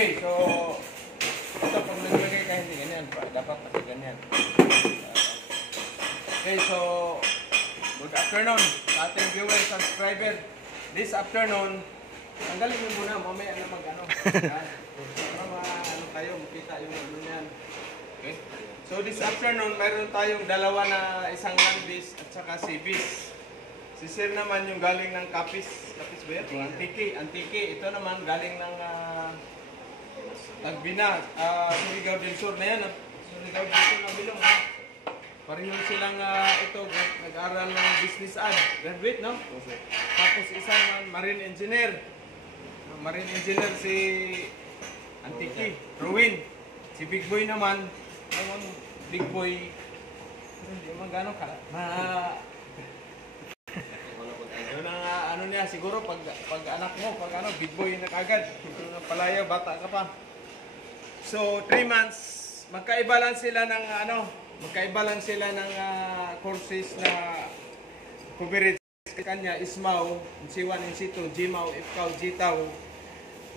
Okay, so ito pag naglagay ka hindi ganyan, dapat pati ganyan. Okay, so good afternoon sa ating viewers, subscriber. This afternoon, tanggalin nyo muna, mamaya na mag-ano. Para ano kayo, makita yung ano yan. Okay? So this afternoon, mayroon tayong dalawa na isang landbase at saka seabees. Si Sir naman yung galing ng Kapis. Kapis ba yan? Antiki. Ito naman galing ng Tagbina. Surigao del Sur na yan. Surigao del Sur na bilong. Pareho silang ito, nag-aral ng business ad. Graduate, no? Tapos isa naman, marine engineer. Marine engineer si Antiki, Ruin. Si Big Boy naman, Big Boy, hindi man gano'n ka. Yun ang ano niya, siguro pag anak mo, pag ano, Big Boy na kagad. Palayaw, bata ka pa. So, 3 months, magkaiba lang sila ng courses na coverage. Kanya, Ismaw, NC1, NC2, Gmaw, Ifkaw, Gitaw,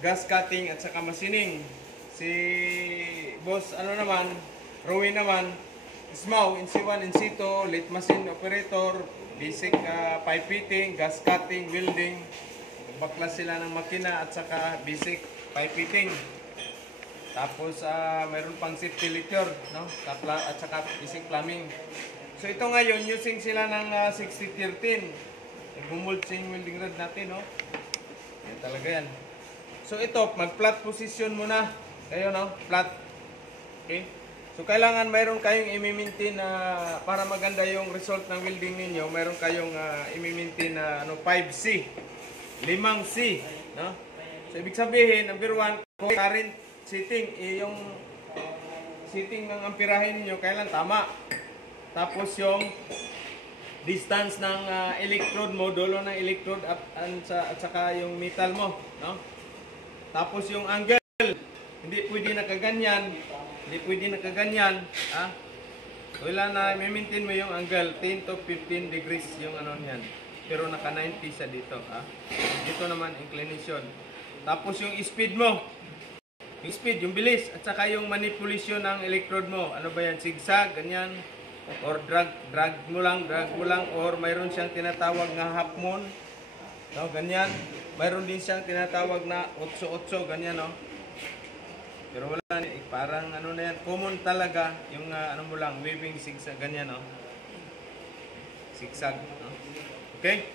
gas cutting at saka machining. Si boss naman, Rowin naman, Ismaw, NC1, NC2, late machine operator, basic pipe fitting, gas cutting, welding. Baklas sila ng makina at saka basic pipe fitting. Tapos mayroon pang safety lecture, no? At saka basic plumbing. So ito ngayon, using sila ng 6013. Bumulching welding rod natin, no? Yan talaga yan. So ito, mag-flat position muna kayo, no? Flat. Okay? So kailangan mayroon kayong i-maintain na para maganda yung result ng welding ninyo, mayroon kayong i-maintain na 5C. 5C, no? So ibig sabihin, number 1, current setting, yung setting ng amperahe ninyo kailan tama. Tapos yung distance ng electrode mo, dulo ng electrode at saka yung metal mo, no? Tapos yung angle, hindi pwede nakaganyan, ha? Wala na, i-maintain mo yung angle, 10 to 15 degrees yung ano niyan. Pero naka 90 siya dito, ha? Dito naman inclination. Tapos yung speed mo, yung speed, yung bilis, at saka yung manipulation ng electrode mo. Ano ba yan? Zigzag, ganyan. Or drag mo lang, or mayroon siyang tinatawag na half moon, no, ganyan. Mayroon din siyang tinatawag na 8-8, ganyan, no. Pero wala, parang ano na yan, common talaga yung ano mo lang, waving zigzag, ganyan, no. Zigzag, no. Okay?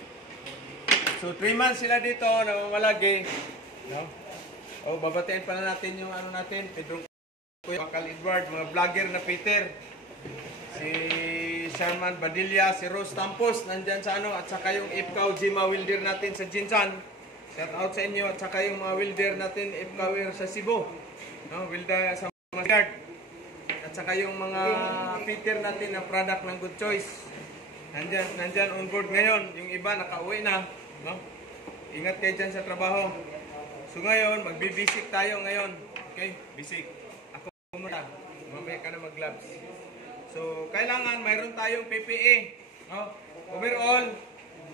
So 3 months sila dito na malagi, no. O babatiin pa na natin yung ano natin, Pedro Bakal Edward, mga vlogger na Peter. Si Sherman Badilla, si Rose Tampos, nandyan sa ano, at saka yung Ifkaw Jima welder natin sa Jinsan. Shout out sa inyo, at saka yung mga welder natin, Ifkawer sa Cebu. No, welder sa Masgard. At saka yung mga Peter natin na product ng Good Choice. Nandyan on board ngayon. Yung iba nakauwi na. No? Ingat kayo dyan sa trabaho. So ngayon, magbi-basic tayo ngayon. Okay? Basic. Ako muna. Mamaya ka na mag-gloves. So, kailangan mayroon tayong PPE, no? Overall,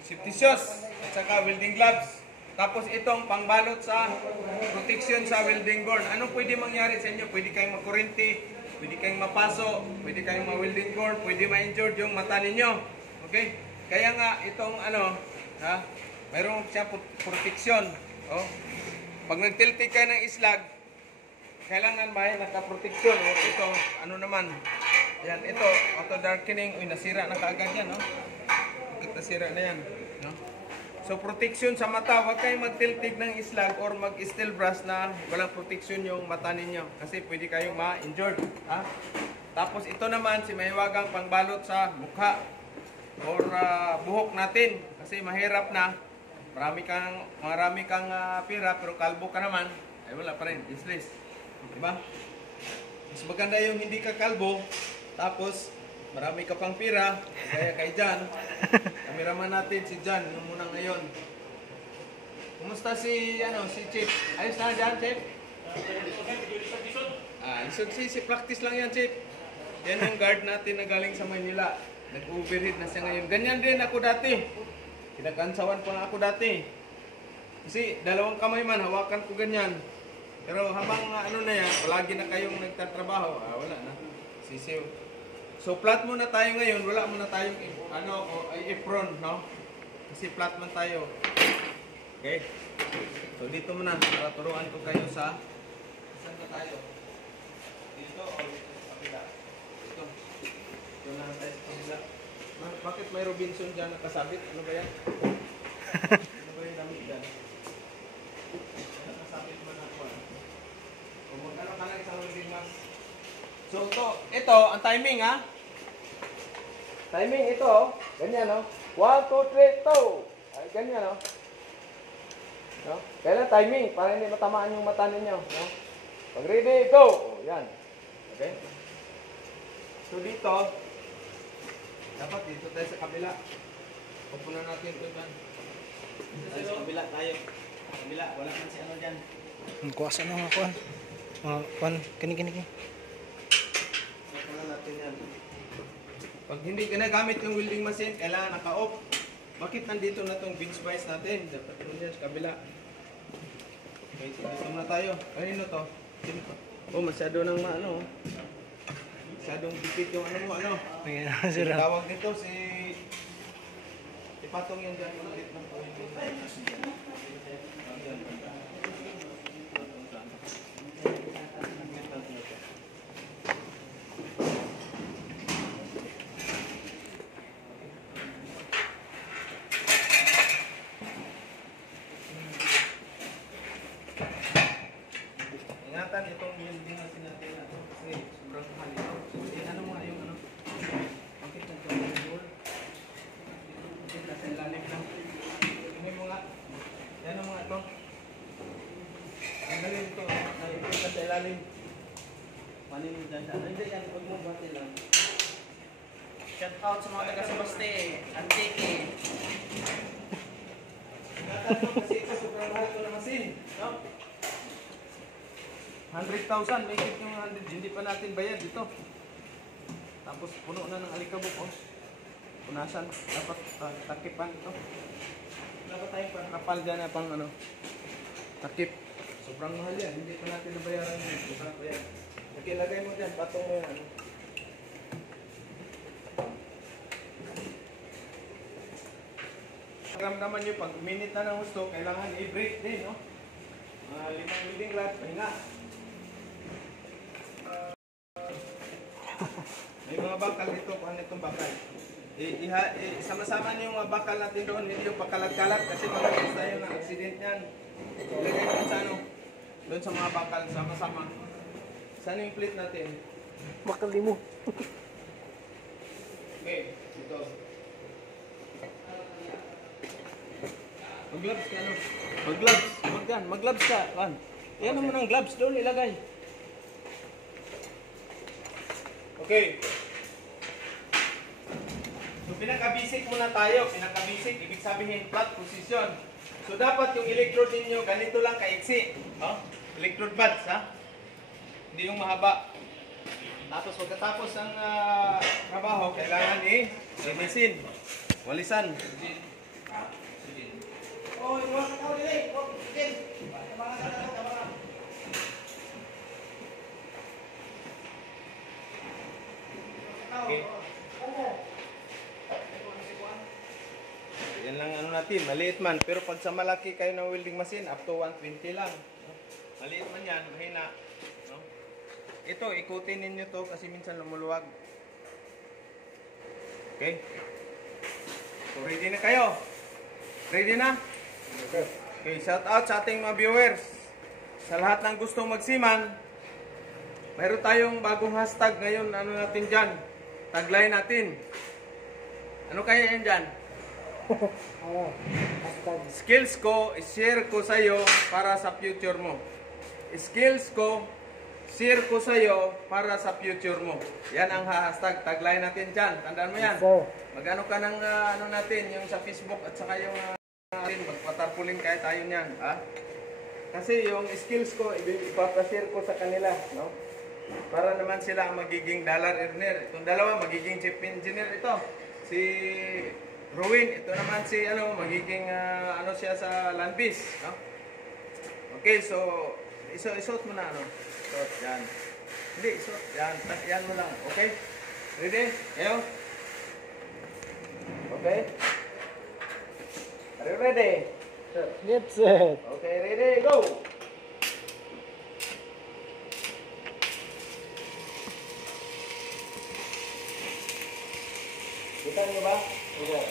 safety shoes, at saka welding gloves. Tapos itong pangbalot sa protection sa welding board. Anong pwede mangyari sa inyo? Pwede kayong makurente, pwede kayong mapaso, pwede kayong ma-welding board, pwede ma-injured yung mata ninyo. Okay? Kaya nga itong mayroon siya protection. Oh. Pag nagtiltik kayo ng islag, kailangan may naka-protection. O ito, ano naman, yan, ito, auto darkening. Uy, nasira na kaagad yan, no? Nasira na yan, no? So, protection sa mata. Huwag kayong magtiltig ng islag or mag-steel brush na walang protection yung mata ninyo. Kasi pwede kayong ma-injured, ha? Tapos, ito naman, si mahiwagang pangbalot sa mukha or buhok natin. Kasi mahirap na. Marami kang pira, pero kalbo ka naman. Ay, wala pa rin. Useless. Diba? Mas maganda yung hindi ka kalbo. Tapos, marami ka pang pira, kaya kay Jan. Kameraman natin si Jan, yung muna ngayon. Kumusta si Chip? Ayos na Jan, Chip? Lisod si practice lang yan, Chip. Yan yung guard natin na galing sa Manila. Nag-overhead na siya ngayon. Ganyan din ako dati. Kinakansawan pa nga ako dati. Kasi dalawang kamay man, hawakan ko ganyan. Pero habang ano na yan, palagi na kayong nagtatrabaho, wala na. Sisiw. So flat muna tayo ngayon, wala muna tayong apron, no? Kasi flat man tayo. Okay? So dito muna, para turuan ko kayo sa saan ba tayo? Dito o dito sa kabila? Dito. Dito na tayo sa kabila. Bakit may Robinson dyan nakasabit? Ano ba yan? Ano ba yung damit dyan? Nakasabit man ako. Kung magkano ka lang isang welding mask. So ito, ang timing ha. Timing ito, ganyan no. 1, 2, 3, go! Ay, ganyan no. No? Kailan timing para hindi matamaan yung mata ninyo, no? Pag ready, go! Yan. Okay? So dito, dapat dito tayo sa kabila. Pupunan natin ito dyan. Sa kabila tayo. Sa kabila, wala man si ano dyan. Kuwas ano nga kuwan? Kuwan, kini. Pupunan natin yan. Pag hindi ginagamit yung welding machine, kailangan naka-off. Bakit nandito na itong bench vise natin? Dapat mo dyan sa kabila. Okay, so dito muna tayo. Kanino to? Sino to? Oh, masyado nang maano. Masyadong dikit yung ano mo, ano? Ayan, sir. Tawag nito si... Ipatong yan dyan. Ulit ng po. Ingatan itong building natin natin kasi sobrang mahal ito. Ano mga yung ano? Bakit nagkaroon ng goal? Bakit nasa ilalim lang? Ano yung mga? Yan ang mga ito. Ang galing ito. Nalipin ka sa ilalim. Panin mo dyan siya. Hindi yan. Huwag mo bati lang. Shout out sa mga taga-Sabaste, Antique. Ingatan mo kasi ito sobrang mahal ito na masin. No? 100,000, may kit yung 100, hindi pa natin bayad dito. Tapos puno na ng alikabok, oh. Punasan, dapat takipan ito. Dapat tayong pangkapal dyan na pang ano, takip. Sobrang mahal yan, hindi pa natin nabayaran yun. Sobrang bayad. Okay, lagay mo dyan, patong mo yan. Ano. Ramdaman nyo, pag minute na ng gusto, kailangan i-break din, no? Mga 5 building lot, pahinga. May mga bakal dito, kung ano itong bakal. Sama-sama niyo yung mga bakal natin doon, hindi yung pakalat-kalat kasi malakas tayo ng accident yan. Ilagay doon sa ano, doon sa mga bakal, sama-sama. Saan yung plate natin? Bakal di mo. Okay, ito. Mag-gloves ka, ano? Mag-gloves, mag-gloves ka, kan. Yan naman ang gloves doon, ilagay. Okay. So pinaka-basic muna tayo. Pinaka-basic, ibig sabihin flat position. So dapat yung electrode ninyo ganito lang kaiksi. Oh? Electrode buds, ha? Hindi yung mahaba. Tapos pagkatapos ng trabaho, kailangan linisin. Walisan. Oh, iwan ka tao nila. Okay. Yan lang ano natin, maliit man. Pero pag sa malaki kayo ng welding machine, up to 120 lang. Maliit man yan, mahina. No? Ito, ikutin ninyo to kasi minsan lumuluwag. Okay? So ready na kayo? Ready na? Okay, shout out sa ating mga viewers. Sa lahat ng gustong magsiman, mayroon tayong bagong hashtag ngayon. Ano natin dyan? Tagline natin. Ano kaya yan dyan? Skills ko, share ko sa iyo para sa future mo. Skills ko, share ko sa iyo para sa future mo. Yan ang hashtag. Tagline natin dyan. Tandaan mo yan. Mag-ano ka ng ano natin, yung sa Facebook at saka yung magpatarpulin kaya tayo niyan. Ha? Kasi yung skills ko, ipapashare ko sa kanila. No? Para naman sila ang magiging dollar earner. Itong dalawa magiging chief engineer ito. Si Ruin, ito naman si ano magiging ano siya sa Landbis, no? Okay, so isuot mo na ano. Isuot, yan. Hindi, isuot. Yan, yan mo lang. Okay? Ready? Ayaw? Okay? Are you ready? Get set. Okay, ready, go! Kita niyo ba? Okay.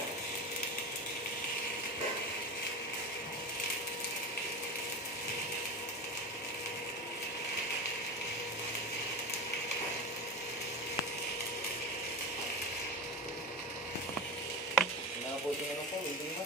Nakapos yung ano ko, hindi mo.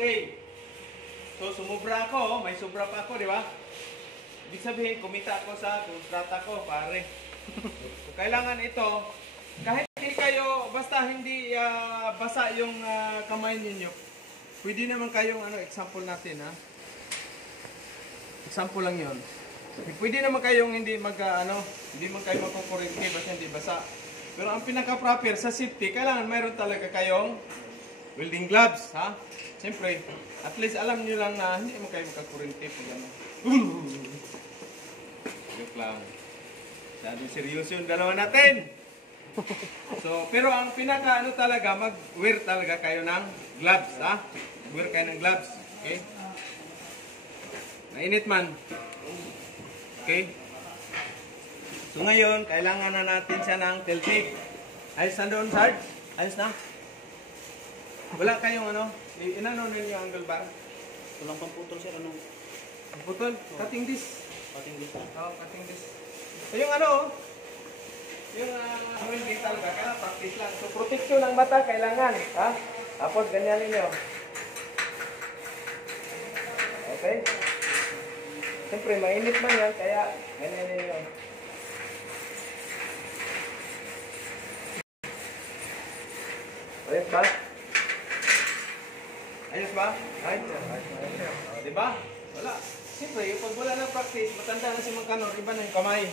Okay. So, sumubra ako. May sobra pa ako, di ba? Ibig sabihin, kumita ako sa kontrata ko, pare. So, kailangan ito, kahit hindi kayo, basta hindi basa yung kamay ninyo, pwede naman kayong, example natin, ha? Example lang yon. Pwede naman kayong hindi hindi man kayo magkukurente basta hindi basa. Pero ang pinaka-proper sa safety, kailangan mayroon talaga kayong welding gloves, ha? Siyempre, at least alam nyo lang na hindi mo kayo magkakurente pag joke lang. Masyadong seryoso yung dalawa natin. So, pero ang pinaka talaga, mag-wear talaga kayo ng gloves, ha? Wear kayo ng gloves, okay? Mainit man. Okay? So ngayon, kailangan na natin siya ng tail tape. Ayos na doon, Sarge? Ayos na? Wala kayong inano ninyo yung angle bar? Walang pamputol sir, ano? Putol? Cutting this? Pating dito. Oo, cutting this. So yung yung welding talaga, kailangan practice lang. So protection ng mata kailangan, ha? Tapos ganyan ninyo. Okay? Siyempre, mainit man yan, kaya ganyan ninyo. Ayos ba? Ayos ba? Ayos. Diba? Wala. Siyempre, pag wala ng practice, matanda na si Magkanor, iba na yung kamay.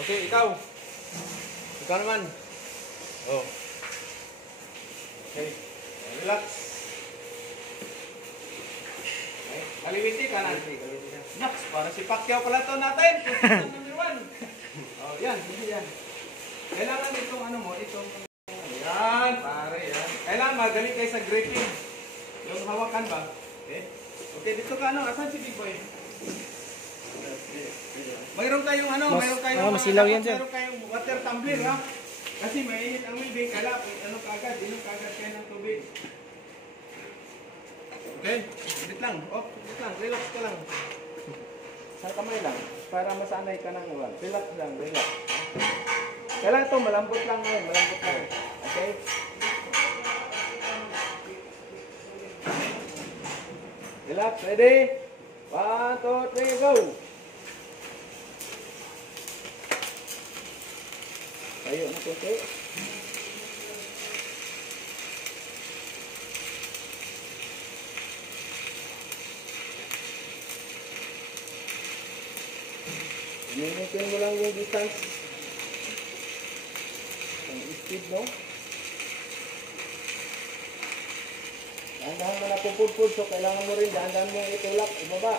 Okay, ikaw. Ikaw naman. Oh. Okay. Relax. Okay. Kaliwiti ka na. Nax, para si Pacquiao pala ito natin. Number 1. Oh, yan. Yan. Kailangan itong itong yan, pare, yan. Kailangan magaling kayo sa gripping. Yung hawakan ba? Okay? Okay, dito ka asan si Big Boy? Mayroon kayong mayroon kayong masilaw yan, sir. Mayroon kayong water tumbler, ha? Kasi mainit ang welding, kaya kagad, kagad kayo ng tubig. Okay? Dito lang, relax ka lang. Sa kamay lang, para masanay ka ng uwan. Relax lang, relax. Kailangan ito, malambot lang ngayon, malambot lang. Okay? Relax, ready? 1, 2, 3, go! Tayo na kunti. Inimitin mo lang yung distance. Ang speed, no? Dahan-dahan mo na pupud-pud, so kailangan mo rin dahan-dahan mo itulak, ibaba.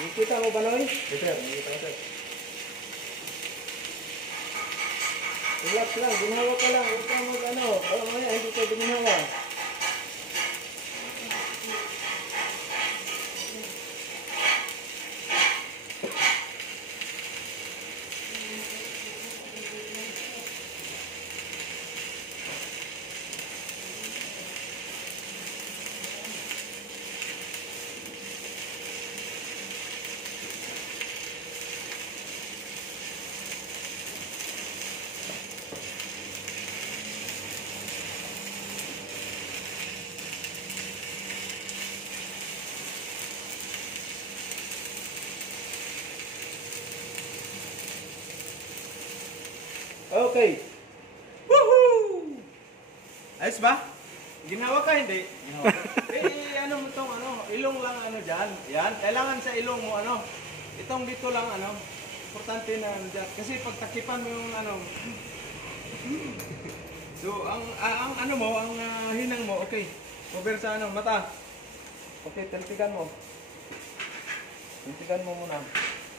Nakikita mo ba, Noy? Yes, sir. Nakikita ko, sir. Relax lang, ginawa ka lang. Huwag ka baka mamaya hindi ka ginawa. Okay. Woohoo! Ayos ba? Ginawa ka, hindi? Ginawa. Ano mo itong ilong lang dyan. Yan, kailangan sa ilong mo itong dito lang importante na dyan. Kasi pag takipan mo yung so, ang hinang mo, okay. Cover sa mata. Okay, tiltigan mo. Tiltigan mo muna.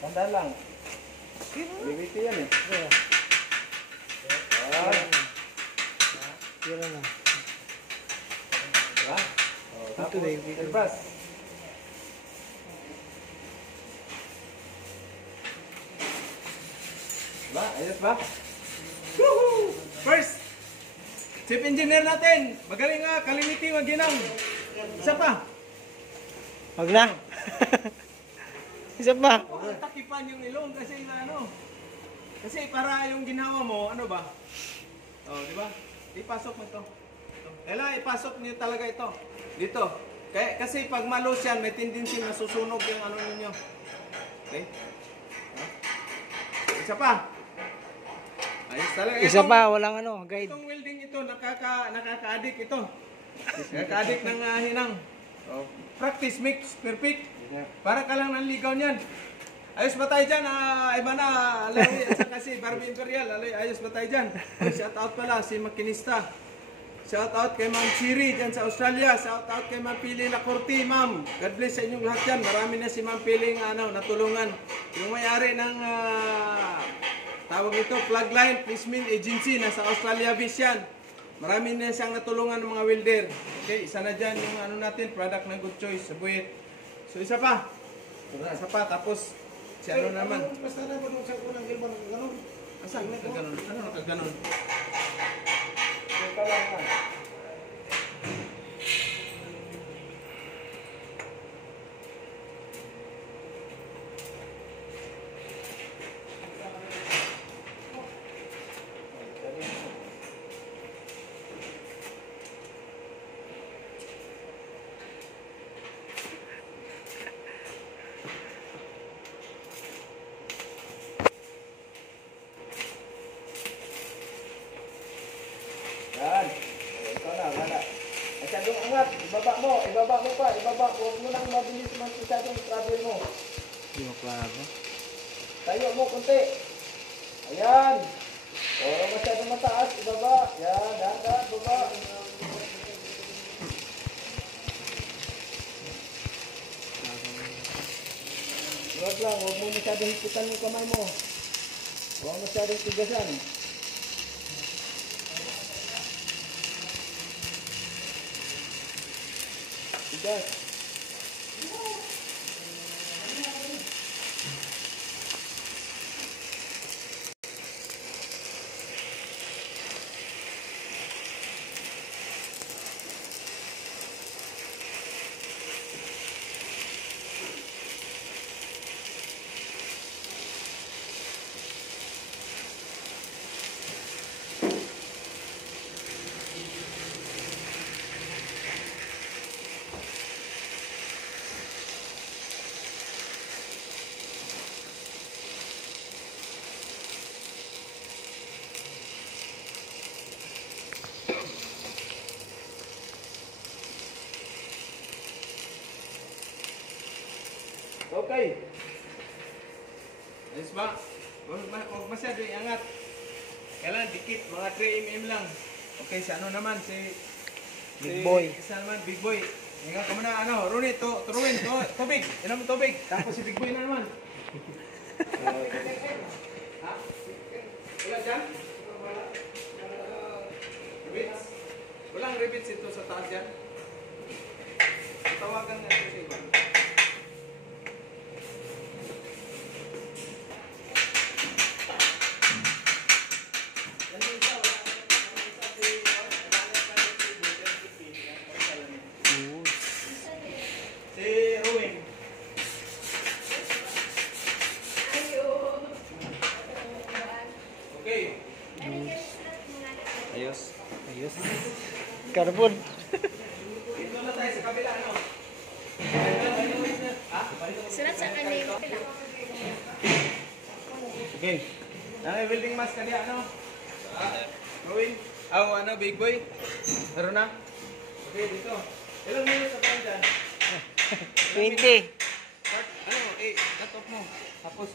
Tanda lang. Bibiti yan eh. Tira na. Diba? Ito na yung Elbas. Diba? Ayos ba? Woohoo! First, chief engineer natin. Magaling nga, kalimiti mag-ginang. Isa pa. Wag na. Isa pa. Huwag takipan yung ilong kasi kasi para yung ginawa mo, ano ba? Oh, di ba? Ipasok mo ito. Kailangan ipasok niyo talaga ito. Dito. Kasi pag malos yan, may tendency na susunog yung ninyo. Okay? Isa pa. Ayos talaga. Isa pa, walang guide. Itong welding ito, nakaka-addict ito. Nakaka-addict ng hinang. Oh. Practice makes perfect. Para ka lang nanligaw niyan. Ayos ba tayo dyan? Iba na, Larry, at saka si Barbie Imperial. Ayos ba tayo dyan? Shout out pala si Makinista. Shout out kay Ma'am Chiri dyan sa Australia. Shout out kay Ma'am Pili Lacorti, ma'am. God bless sa inyong lahat dyan. Marami na si Ma'am Piling natulungan. Yung may-ari ng tawag ito, Plugline Placement Agency. Nasa Australia base yan. Marami na siyang natulungan ng mga welder. Okay, isa na dyan yung natin, product ng Good Choice sa Buhit. So isa pa. Isa pa, tapos si naman. Basta na ba nung sa unang gilman ganun? Asan? Nakaganon. Ano nakaganon? Yan. Ito na, wala. Masyadong angat. Ibaba mo pa. Huwag mo nang mabilis masyadong travel mo. Hindi mo klaro. Tayo mo kunti. Ayan. O, masyadong mataas. Ibaba. Yan, dahan, baba. Huwag lang, huwag mo masyadong hipitan yung kamay mo. Huwag masyadong tigasan. Tigas. Okay. Ayos ba? Huwag masyado iangat. Kailangan dikit, mga 3 mm lang. Okay, si naman, si Big boy. Isa naman, Big Boy. Hinga ka muna, Ronnie, turuin, tubig. Inom mo tubig. Tapos si Big Boy na naman. Ha? Wala dyan? Rivets? Walang rivets ito sa taas dyan? Tawagan nga ito sa iba. Ayos. Ayos. Carbon. Dito na tayo sa kabila, Sunod sa kanila. Okay. Nang welding mask kali Gawin. Ano, big boy? Meron na? Okay, dito. Ilang minutes na pa dyan? 20. Ano, cut off mo. Tapos,